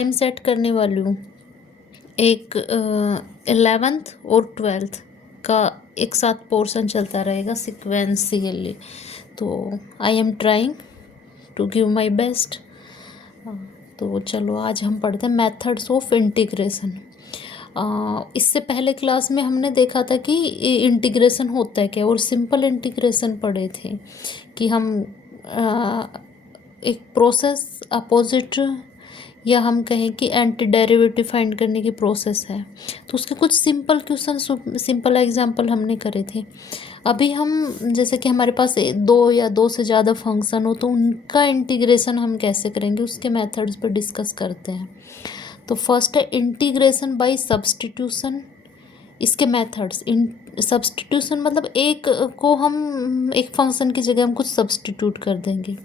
Time set करने वाली हूँ। एक 11th और 12th का एक साथ पोर्शन चलता रहेगा सिक्वेंशियली, तो I am trying to give my best. तो चलो आज हम पढ़ते हैं मेथड्स ऑफ इंटीग्रेशन। इससे पहले क्लास में हमने देखा था कि इंटीग्रेशन होता है क्या, और सिंपल इंटीग्रेशन पढ़े थे कि हम एक प्रोसेस अपोजिट या हम कहें कि एंटी डेरिवेटिव फाइंड करने की प्रोसेस है, तो उसके कुछ सिंपल क्वेश्चन सिंपल एग्जांपल हमने करे थे। अभी हम जैसे कि हमारे पास दो या दो से ज़्यादा फंक्शन हो तो उनका इंटीग्रेशन हम कैसे करेंगे उसके मेथड्स पर डिस्कस करते हैं। तो फर्स्ट है इंटीग्रेशन बाय सब्स्टिट्यूशन। इसके मेथड्स, सब्स्टिट्यूशन मतलब एक को हम एक फंक्शन की जगह हम कुछ सब्स्टिट्यूट कर देंगे,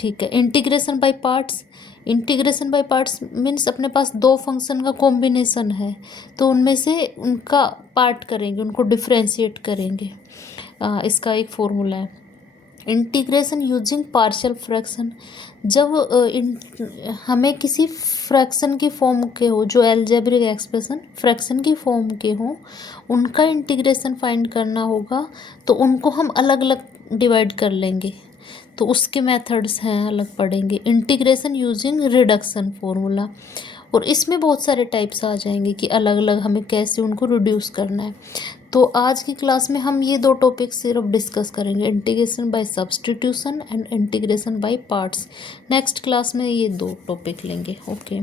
ठीक है। Integration by parts, integration by parts means अपने पास दो फंक्शन का कॉम्बिनेशन है तो उनमें से उनका पार्ट करेंगे, उनको डिफ्रेंशिएट करेंगे। इसका एक फॉर्मूला है। इंटीग्रेशन यूजिंग पार्शियल फ्रैक्शन, जब हमें किसी फ्रैक्शन की फॉर्म के हो, जो एल्जेब्रिक एक्सप्रेशन फ्रैक्शन की फॉर्म के हो, उनका इंटीग्रेशन फाइंड करना होगा तो उनको हम अलग अलग डिवाइड कर लेंगे, तो उसके मेथड्स हैं अलग पढ़ेंगे। इंटीग्रेशन यूजिंग रिडक्शन फॉर्मूला, और इसमें बहुत सारे टाइप्स आ जाएंगे कि अलग अलग हमें कैसे उनको रिड्यूस करना है। तो आज की क्लास में हम ये दो टॉपिक सिर्फ डिस्कस करेंगे, integration by substitution and integration by parts. Next class में ये दो टॉपिक लेंगे, ओके।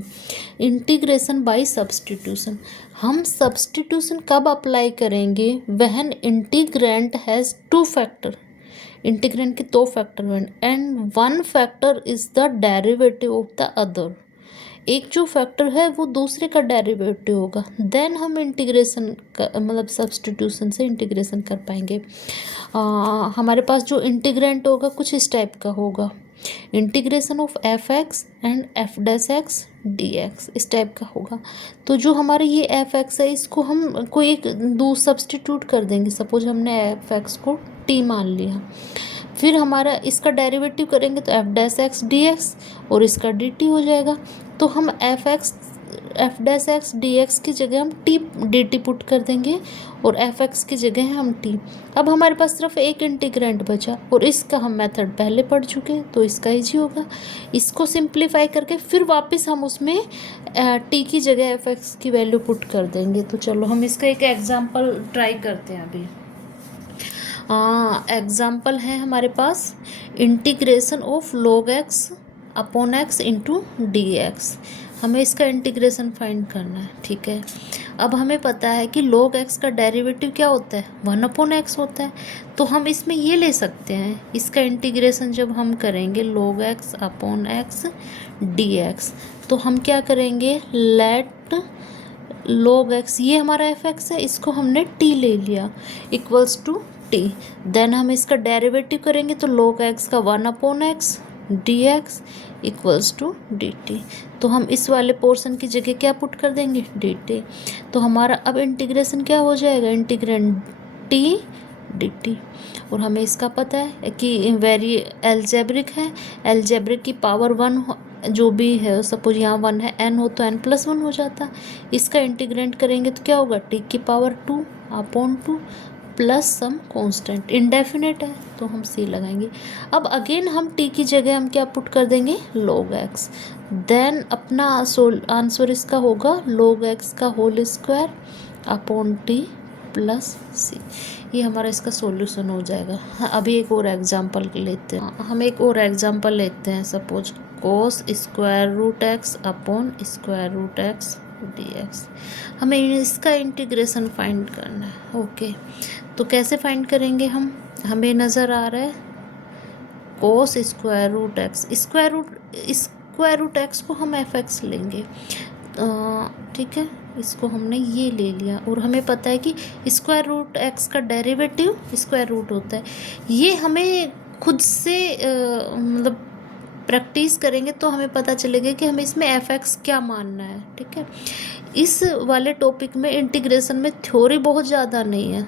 इंटीग्रेशन बाय सब्स्टिट्यूशन, हम सब्स्टिट्यूशन कब अप्लाई करेंगे, when integrant has two factor, integrant के दो फैक्टर हैं and one factor is the derivative of the other, एक जो फैक्टर है वो दूसरे का डेरिवेटिव होगा, देन हम इंटीग्रेशन मतलब सब्स्टिट्यूशन से इंटीग्रेशन कर पाएंगे। हमारे पास जो इंटीग्रेंट होगा कुछ इस टाइप का होगा, integration of F x and F dash x d x, इस टाइप का होगा। तो जो हमारे ये एफ एक्स है इसको हम कोई एक दो सब्स्टिट्यूट कर देंगे, सपोज हमने एफ एक्स को टी मान लिया, फिर हमारा इसका डेरिवेटिव करेंगे तो F dash x d x और इसका डी टी हो जाएगा। तो हम F dash x d x की जगह हम टी डी टी पुट कर देंगे और एफ एक्स की जगह हम टी। अब हमारे पास सिर्फ एक इंटीग्रेंट बचा और इसका हम मेथड पहले पढ़ चुके तो इसका ईजी होगा। इसको सिंप्लीफाई करके फिर वापस हम उसमें टी की जगह एफ एक्स की वैल्यू पुट कर देंगे। तो चलो हम इसका एक एग्जाम्पल ट्राई करते हैं अभी। एग्जाम्पल है हमारे पास integration of log x upon x into d x, हमें इसका इंटीग्रेशन फाइंड करना है, ठीक है। अब हमें पता है कि log x का डेरिवेटिव क्या होता है, 1 अपॉन एक्स होता है, तो हम इसमें ये ले सकते हैं, इसका इंटीग्रेशन जब हम करेंगे log x upon x d x, तो हम क्या करेंगे, लेट log x, ये हमारा एफ एक्स है, इसको हमने t ले लिया इक्वल्स टू टी, देन हम इसका डेरिवेटिव करेंगे तो log x का 1 upon x d x equals to d t, तो हम इस वाले पोर्शन की जगह क्या पुट कर देंगे, डी टी। तो हमारा अब इंटीग्रेशन क्या हो जाएगा, इंटीग्रेंट टी डी टी, और हमें इसका पता है कि वेरी एल्जेब्रिक है, एल्जेब्रिक की पावर 1 जो भी है, सपोज यहाँ 1 है, n हो तो n+1 हो जाता। इसका इंटीग्रेंट करेंगे तो क्या होगा, टी की power 2 upon 2 plus some constant, indefinite है तो हम सी लगाएंगे। अब अगेन हम टी की जगह हम क्या पुट कर देंगे, log x, देन अपना आंसर इसका होगा log x का whole square upon t plus c, ये हमारा इसका सॉल्यूशन हो जाएगा। हाँ, अभी एक और एग्जांपल लेते हैं, हम एक और एग्जांपल लेते हैं, suppose cos square root x upon square root x d x, हमें इसका इंटीग्रेशन फाइंड करना है, ओके। तो कैसे फाइंड करेंगे हम, हमें नज़र आ रहा है cos square root x, square root x को हम एफ एक्स लेंगे, ठीक है, इसको हमने ये ले लिया, और हमें पता है कि स्क्वायर रूट एक्स का डेरिवेटिव स्क्वायर रूट होता है। ये हमें खुद से मतलब प्रैक्टिस करेंगे तो हमें पता चलेगा कि हमें इसमें एफ एक्स क्या मानना है, ठीक है। इस वाले टॉपिक में इंटीग्रेशन में थ्योरी बहुत ज़्यादा नहीं है,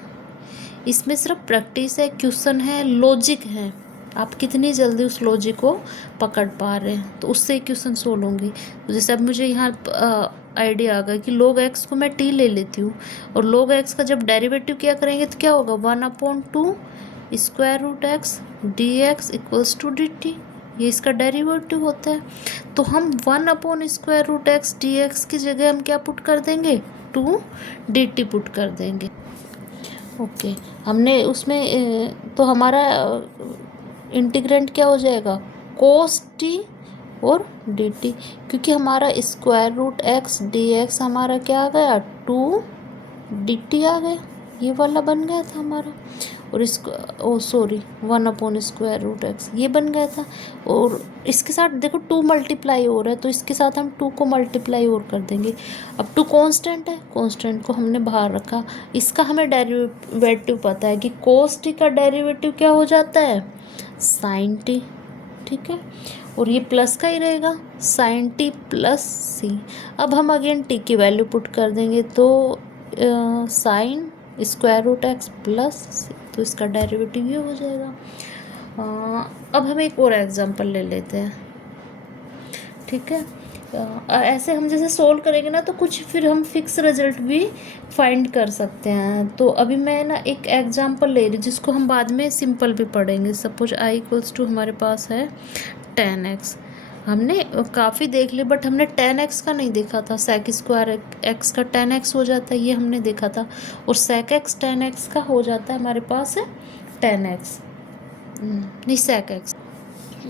इसमें सिर्फ प्रैक्टिस है, क्वेश्चन है, लॉजिक है, आप कितनी जल्दी उस लॉजिक को पकड़ पा रहे हैं, तो उससे क्वेश्चन सोल्व होंगे। तो जैसे अब मुझे यहाँ आइडिया आ गया कि log x को मैं t ले लेती हूँ, और log x का जब डेरिवेटिव क्या करेंगे तो क्या होगा, 1/2 square root x d x equals to d t, ये इसका डेरिवेटिव होता है। तो हम 1/स्क्वायर रूट एक्स डी एक्स की जगह हम क्या पुट कर देंगे, 2 डी टी पुट कर देंगे। ओके, हमने उसमें तो हमारा इंटीग्रेंट क्या हो जाएगा, कोस टी और डी टी, क्योंकि हमारा square root x d x हमारा क्या आ गया, 2 डी टी आ गया, ये वाला बन गया था हमारा। और इसको 1/स्क्वायर रूट एक्स ये बन गया था, और इसके साथ देखो 2 मल्टीप्लाई हो रहा है, तो इसके साथ हम 2 को मल्टीप्लाई और कर देंगे। अब 2 कांस्टेंट है, कांस्टेंट को हमने बाहर रखा। इसका हमें डेरिवेटिव पता है कि कोस टी का डेरिवेटिव क्या हो जाता है, साइन टी, ठीक है, और ये प्लस का ही रहेगा, साइन टी प्लस सी। अब हम अगेन टी की वैल्यू पुट कर देंगे, तो sine square root x plus c, तो इसका डेरिवेटिव ये हो जाएगा। अब हम एक और एग्जांपल ले लेते हैं, ठीक है। ऐसे हम जैसे सोल्व करेंगे ना, तो कुछ फिर हम फिक्स रिजल्ट भी फाइंड कर सकते हैं। तो अभी मैं ना एक एग्जांपल ले रही हूँ, जिसको हम बाद में सिंपल भी पढ़ेंगे। सपोज i इक्वल्स टू हमारे पास है 10x, हमने काफ़ी देख ली, बट हमने 10x का नहीं देखा था। sec स्क्वायर x का 10x हो जाता है, ये हमने देखा था, और sec x 10x का हो जाता है हमारे पास है 10x, नहीं sec x।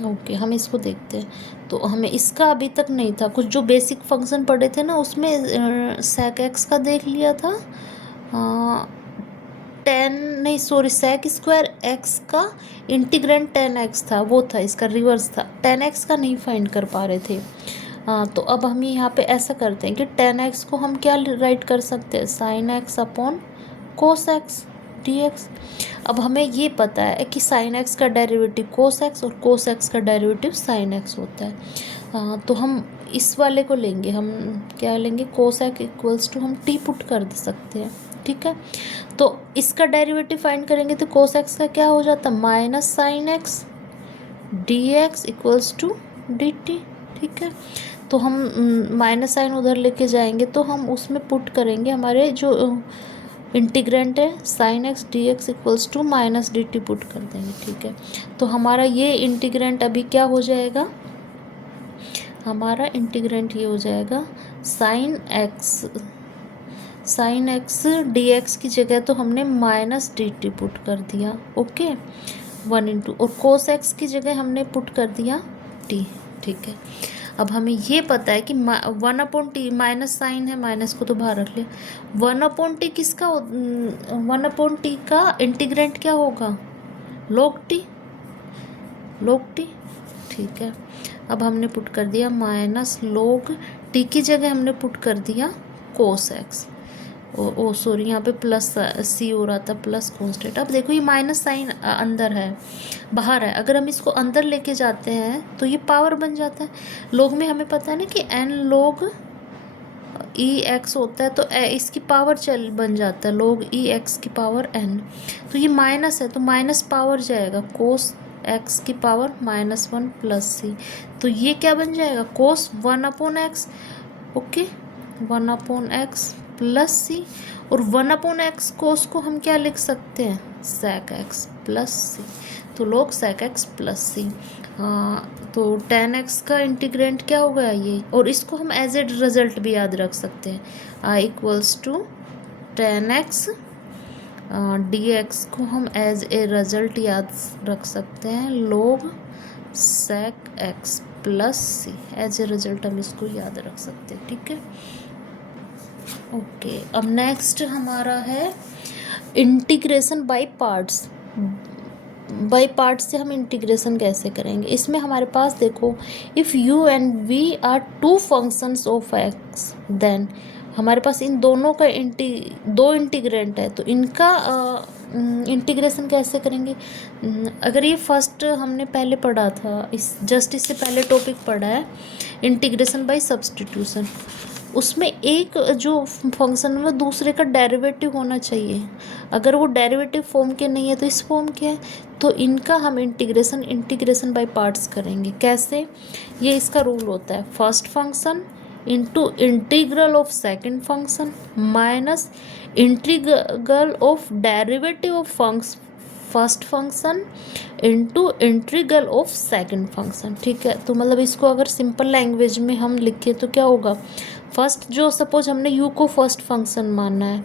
ओके, हम इसको देखते हैं। तो हमें इसका अभी तक नहीं था, कुछ जो बेसिक फंक्शन पढ़े थे ना, उसमें sec x का देख लिया था, 10 स्क्वायर एक्स का इंटीग्रेंट 10x था, वो था, इसका रिवर्स था, 10x का नहीं फाइंड कर पा रहे थे। तो अब हम यहाँ पे ऐसा करते हैं कि 10x को हम क्या राइट कर सकते हैं, sine x upon cos x d x. अब हमें ये पता है कि साइन एक्स का डेरिवेटिव कोस एक्स और कोस एक्स का डेरिवेटिव साइन एक्स होता है। तो हम इस वाले को लेंगे, हम क्या लेंगे, कोस एक्स इक्वल्स टू हम टी पुट कर सकते हैं, ठीक है। तो इसका डेरिवेटिव फाइंड करेंगे, तो कोस एक्स का क्या हो जाता है, minus sine x d x equals to d t, ठीक है। तो हम माइनस साइन उधर लेके जाएंगे, तो हम उसमें पुट करेंगे हमारे जो इंटीग्रेंट है sine x d x equals to minus d t put कर देंगे, ठीक है। तो हमारा ये इंटीग्रेंट अभी क्या हो जाएगा, हमारा इंटीग्रेंट ये हो जाएगा साइन एक्स डी एक्स की जगह तो हमने माइनस डी टी पुट कर दिया, ओके, 1 और कोस एक्स की जगह हमने पुट कर दिया टी, ठीक है। अब हमें ये पता है कि 1/t, माइनस साइन है, माइनस को तो बाहर रख लिया, 1/t किसका, 1/t का इंटीग्रेंट क्या होगा, log t, ठीक है। अब हमने पुट कर दिया माइनस log t की जगह हमने पुट कर दिया कोस एक्स, सॉरी यहाँ पे प्लस सी हो रहा था, प्लस कॉन्स्टेंट। अब देखो ये माइनस साइन अंदर है, बाहर है, अगर हम इसको अंदर लेके जाते हैं तो ये पावर बन जाता है। लोग में हमें पता है ना कि n log ई एक्स होता है, तो इसकी पावर बन जाता है log ई एक्स की पावर n। तो ये माइनस है, तो माइनस पावर जाएगा कोस एक्स की पावर -1 प्लस सी, तो ये क्या बन जाएगा, कोस 1/x, ओके, 1/x प्लस सी, और 1/x कोस को हम क्या लिख सकते हैं, sec x प्लस सी, तो log sec x plus c. तो 10x का इंटीग्रेंट क्या होगा ये, और इसको हम एज ए रिजल्ट भी याद रख सकते हैं, i equals to 10x dx को हम एज ए रिजल्ट याद रख सकते हैं, log sec x plus C, as a result हम इसको याद रख सकते हैं, ठीक है। ओके, अब नेक्स्ट हमारा है integration by parts. By parts से हम इंटीग्रेशन कैसे करेंगे, इसमें हमारे पास देखो, if u and v are 2 functions of x, then हमारे पास इन दोनों का दो इंटीग्रेंट है, तो इनका इंटीग्रेशन कैसे करेंगे। अगर ये फर्स्ट हमने पहले पढ़ा था, इससे पहले टॉपिक पढ़ा है इंटीग्रेशन बाय सब्स्टिट्यूशन। उसमें एक जो फंक्शन है वो दूसरे का डेरिवेटिव होना चाहिए। अगर वो डेरिवेटिव फॉर्म के नहीं है तो इस फॉर्म के है, तो इनका हम इंटीग्रेशन बाय पार्ट्स करेंगे। कैसे? ये इसका रूल होता है, first function into integral of second function minus integral of derivative of first function into integral of second function. ठीक है, तो मतलब इसको अगर सिंपल लैंग्वेज में हम लिखें तो क्या होगा, फर्स्ट जो सपोज हमने u को फर्स्ट फंक्शन मानना है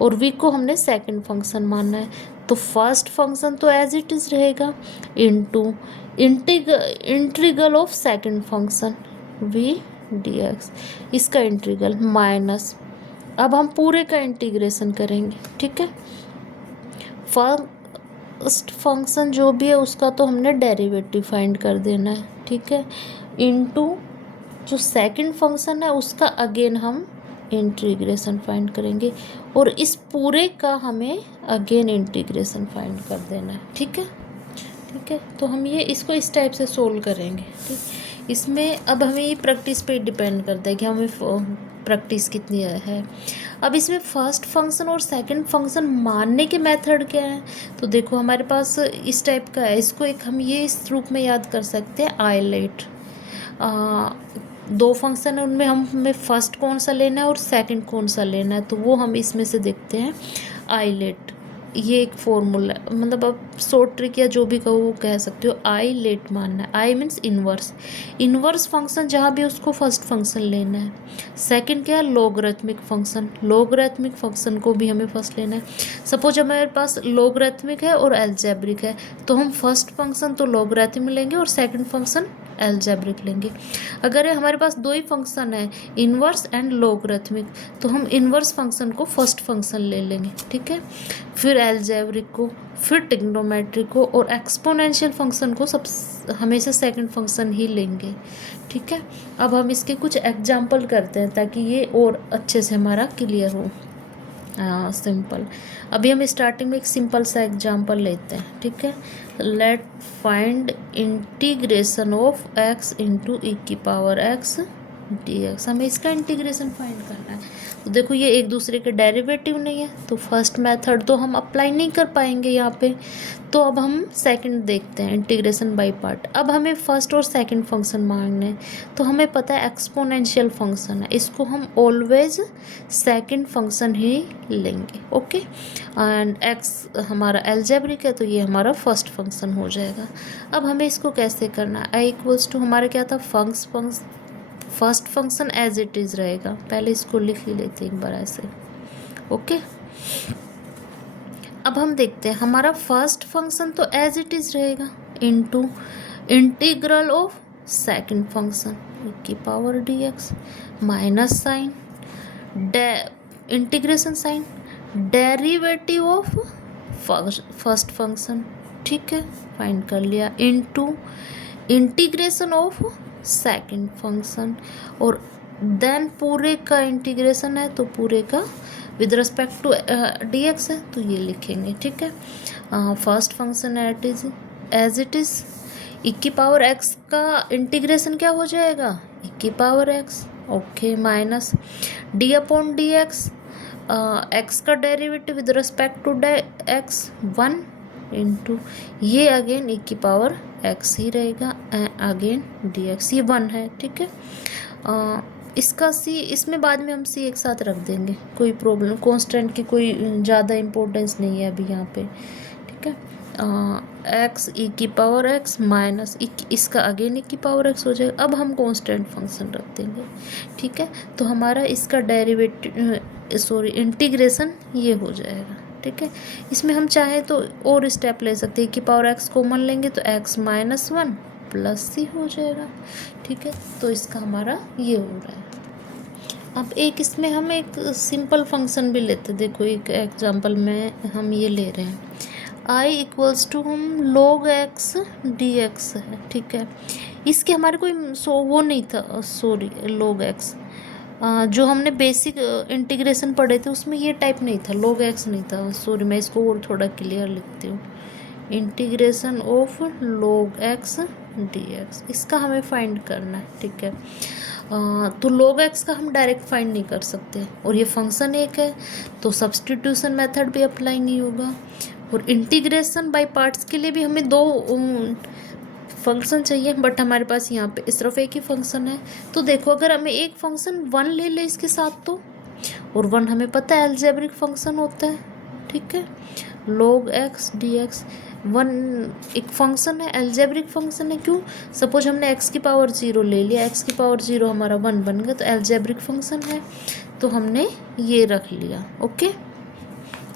और v को हमने सेकंड फंक्शन मानना है, तो फर्स्ट फंक्शन तो एज इट इज़ रहेगा into integral of second function v dx, इसका इंटीग्रल माइनस, अब हम पूरे का इंटीग्रेशन करेंगे। ठीक है, फर्स्ट फंक्शन जो भी है उसका तो हमने डेरिवेटिव फाइंड कर देना है। ठीक है, इनटू जो सेकंड फंक्शन है उसका अगेन हम इंटीग्रेशन फाइंड करेंगे और इस पूरे का हमें अगेन इंटीग्रेशन फाइंड कर देना है। ठीक है, ठीक है, तो हम ये इसको इस टाइप से सोल्व करेंगे। ठीक, इसमें अब हमें ये प्रैक्टिस पे डिपेंड करता है कि हमें प्रैक्टिस कितनी है। अब इसमें फर्स्ट फंक्शन और सेकंड फंक्शन मानने के मेथड क्या है, तो देखो हमारे पास इस टाइप का है, इसको एक हम ये इस रूप में याद कर सकते हैं, आइलेट। दो फंक्शन है, उनमें हमें फर्स्ट कौन सा लेना है और सेकंड कौन सा लेना है, तो वो हम इसमें से देखते हैं। आइलेट ये एक फॉर्मूला, मतलब अब शॉर्ट ट्रिक या जो भी कहो वो कह सकते हो, आई लेट मानना है। आई मीन्स इन्वर्स फंक्शन जहाँ भी उसको फर्स्ट फंक्शन लेना है। सेकंड क्या है, लोगरिथमिक फंक्शन को भी हमें फर्स्ट लेना है। सपोज हमारे पास लोगरिथमिक है और अलजेब्रिक है, तो हम फर्स्ट फंक्शन तो लोगरिथमिक लेंगे और सेकंड फंक्शन अलजेब्रिक लेंगे। अगर हमारे पास दो ही फंक्शन है, इन्वर्स एंड लोगरिथमिक, तो हम इन्वर्स फंक्शन को फर्स्ट फंक्शन ले लेंगे। ठीक है, फिर अलजेब्रिक को, फिर ट्रिग्नोमेट्रिक को, और एक्सपोनेंशियल फंक्शन को सब हमेशा सेकंड फंक्शन ही लेंगे। ठीक है, अब हम इसके कुछ एग्जाम्पल करते हैं ताकि ये और अच्छे से हमारा क्लियर हो। सिंपल, अभी हम स्टार्टिंग में एक सिंपल सा एग्जाम्पल लेते हैं। ठीक है, let find integration of x into e की पावर x dx, हमें इसका इंटीग्रेशन फाइंड करना है। तो देखो ये एक दूसरे के डेरिवेटिव नहीं है, तो फर्स्ट मेथड तो हम अप्लाई नहीं कर पाएंगे यहाँ पे, तो अब हम सेकंड देखते हैं, इंटीग्रेशन बाय पार्ट। अब हमें फर्स्ट और सेकंड फंक्शन मांगने हैं, तो हमें पता है एक्सपोनेंशियल फंक्शन है, इसको हम ऑलवेज सेकंड फंक्शन ही लेंगे। ओके, एंड x हमारा अलजेब्रिक है, तो ये हमारा फर्स्ट फंक्शन हो जाएगा। अब हमें इसको कैसे करना है, i इक्वल्स टू हमारा क्या था, first function as it is रहेगा। पहले इसको लिख ही लेते हैं एक बार ऐसे। ओके, अब हम देखते हैं, हमारा फर्स्ट फंक्शन तो एज इट इज़ रहेगा into integral of second function e की power dx minus sign integration sign derivative of first function. ठीक है, फाइंड कर लिया, into integration of second function, और देन पूरे का इंटीग्रेशन है तो पूरे का विद रिस्पेक्ट टू dx है, तो ये लिखेंगे। ठीक है, first function as it is e की पावर x का इंटीग्रेशन क्या हो जाएगा, e की power x। Okay, minus d upon d x, x का derivative with respect to x 1 into ये अगेन e की पावर x ही रहेगा, अगेन dx, ये 1 है। ठीक है, इसका c, इसमें बाद में हम c एक साथ रख देंगे, कोई प्रॉब्लम, कांस्टेंट की कोई ज़्यादा इम्पोर्टेंस नहीं है अभी यहाँ पे। ठीक है, x e की पावर x माइनस इसका अगेन e की पावर x हो जाएगा। अब हम कांस्टेंट फंक्शन रख देंगे। ठीक है, तो हमारा इसका डेरिवेटिव इंटीग्रेशन ये हो जाएगा। ठीक है, इसमें हम चाहे तो और स्टेप ले सकते हैं, की पावर x कॉमन लेंगे तो x माइनस 1 प्लस सी हो जाएगा। ठीक है, तो इसका हमारा ये हो रहा है। अब एक इसमें हम एक सिंपल फंक्शन भी लेते हैं। देखो एक एग्जांपल में हम ये ले रहे हैं, i इक्वल्स टू हम log x dx है। ठीक है, इसके हमारे कोई वो नहीं था, सॉरी log x, जो हमने बेसिक इंटीग्रेशन पढ़े थे उसमें ये टाइप नहीं था, log x नहीं था, सॉरी मैं इसको और थोड़ा क्लियर लिखती हूँ, integration of log x dx, इसका हमें फाइंड करना है। ठीक है, तो log x का हम डायरेक्ट फाइंड नहीं कर सकते, और ये फंक्शन एक है तो सब्सटीट्यूशन मेथड भी अप्लाई नहीं होगा। और इंटीग्रेशन बाय पार्ट्स के लिए भी हमें दो फंक्शन चाहिए, बट हमारे पास यहाँ पे सिर्फ एक ही फंक्शन है। तो देखो अगर हमें एक फंक्शन 1 ले ले इसके साथ तो, और 1 हमें पता है अलजेब्रिक फंक्शन होता है, ठीक है। log x dx 1 एक फंक्शन है, अलजेब्रिक फंक्शन है। क्यों? सपोज हमने x की पावर 0 ले लिया, x की पावर 0 हमारा 1 बन गया, तो अलजेब्रिक फंक्शन है, तो हमने ये रख लिया। ओके,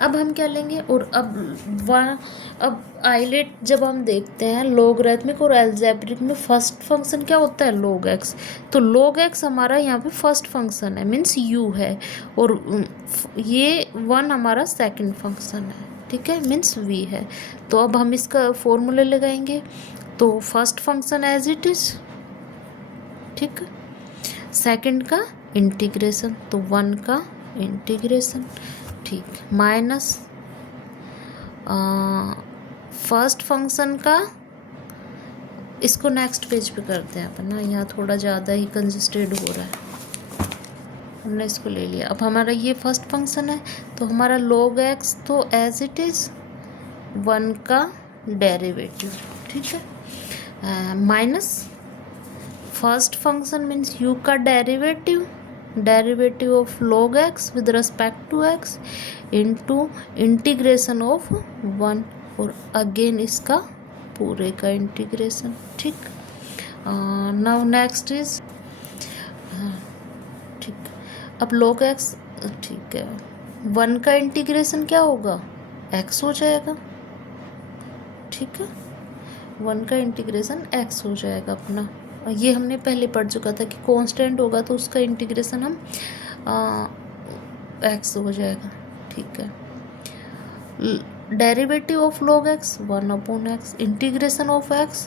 अब हम क्या लेंगे, और अब आइलेट जब हम देखते हैं लोगरिथमिक और अलजेब्रिक में फर्स्ट फंक्शन क्या होता है, log x। तो log x हमारा यहाँ पे फर्स्ट फंक्शन है, मीन्स u है, और ये 1 हमारा सेकंड फंक्शन है, ठीक है, मीन्स v है। तो अब हम इसका फॉर्मूला लगाएंगे, तो first function as it is, ठीक, सेकंड का इंटीग्रेशन, तो 1 का इंटीग्रेशन, ठीक, माइनस फर्स्ट फंक्शन का, इसको नेक्स्ट पेज पे करते हैं अपन ना, यहाँ थोड़ा ज़्यादा ही कंजस्टेड हो रहा है, हमने इसको ले लिया। अब हमारा ये फर्स्ट फंक्शन है, तो हमारा log x तो एज इट इज़ 1 का डेरिवेटिव, ठीक है, minus first function means u का derivative of log x with respect to x into integration of 1, और अगेन इसका पूरे का इंटीग्रेशन, ठीक। नाउ नेक्स्ट इज, ठीक, अब log x, ठीक है, 1 का इंटीग्रेशन क्या होगा, x हो जाएगा, ठीक है, 1 का इंटीग्रेशन x हो जाएगा अपना। ये हमने पहले पढ़ चुका था कि कांस्टेंट होगा तो उसका इंटीग्रेशन हम x हो जाएगा, ठीक है। Derivative of log x 1/x, integration of x